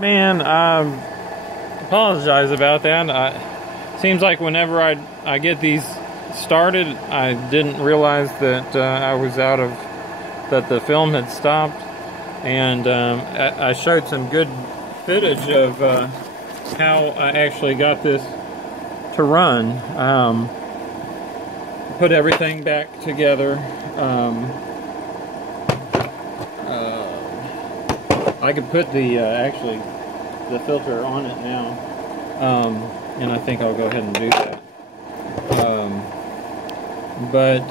Man, I apologize about that. Seems like whenever I get these started, I didn't realize that I was that the film had stopped, and I showed some good footage of how I actually got this to run. Put everything back together. I could put the actually the filter on it now, and I think I'll go ahead and do that. But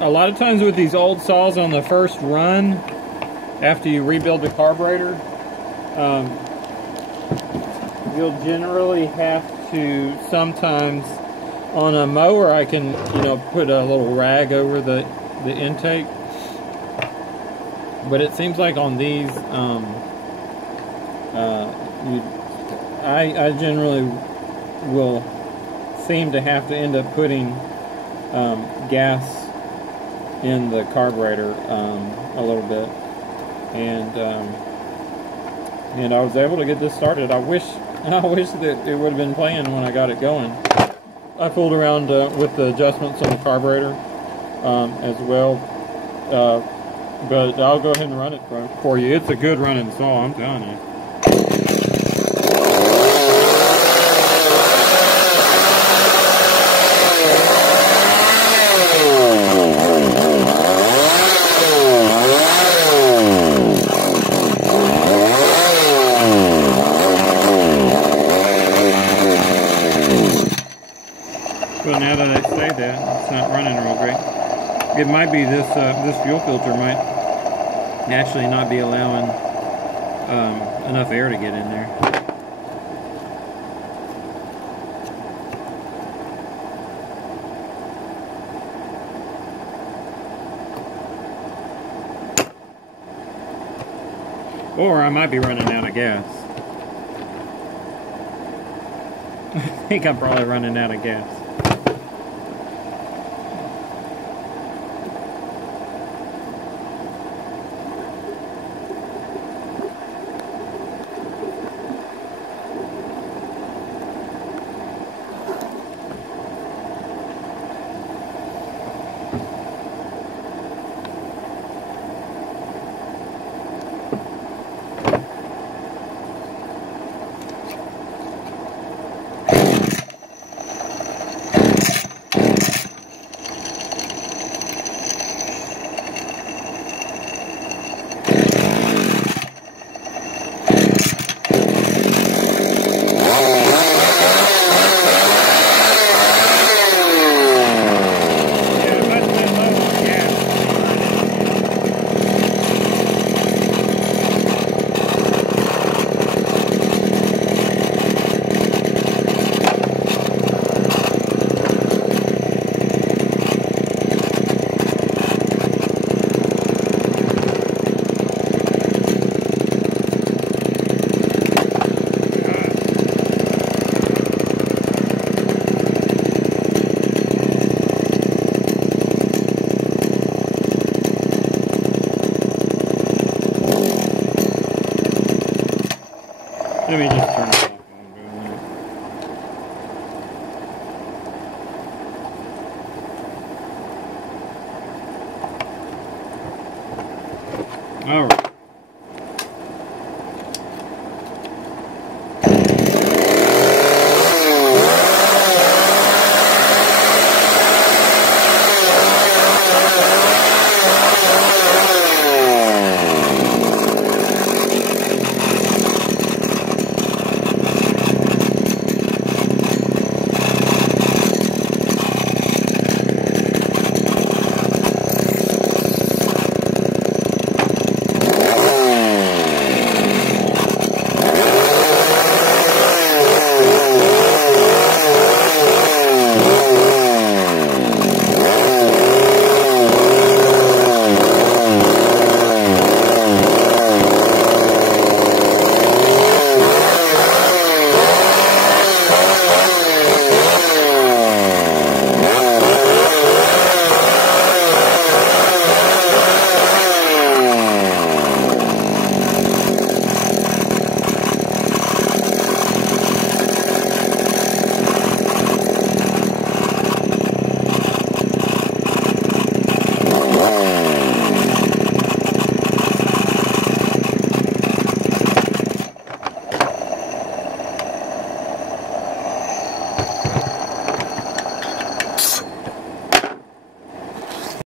a lot of times with these old saws on the first run, after you rebuild the carburetor, you'll generally have to sometimes on a mower. I can put a little rag over the intake. But it seems like on these, I generally will seem to have to end up putting gas in the carburetor a little bit, and I was able to get this started. I wish that it would have been playing when I got it going. I fooled around with the adjustments on the carburetor as well. But I'll go ahead and run it for you. It's a good running saw, I'm telling you. Well, now that I say that, it's not running real great. It might be this fuel filter might actually not be allowing enough air to get in there. Or I might be running out of gas. I think I'm probably running out of gas. Let me just turn it.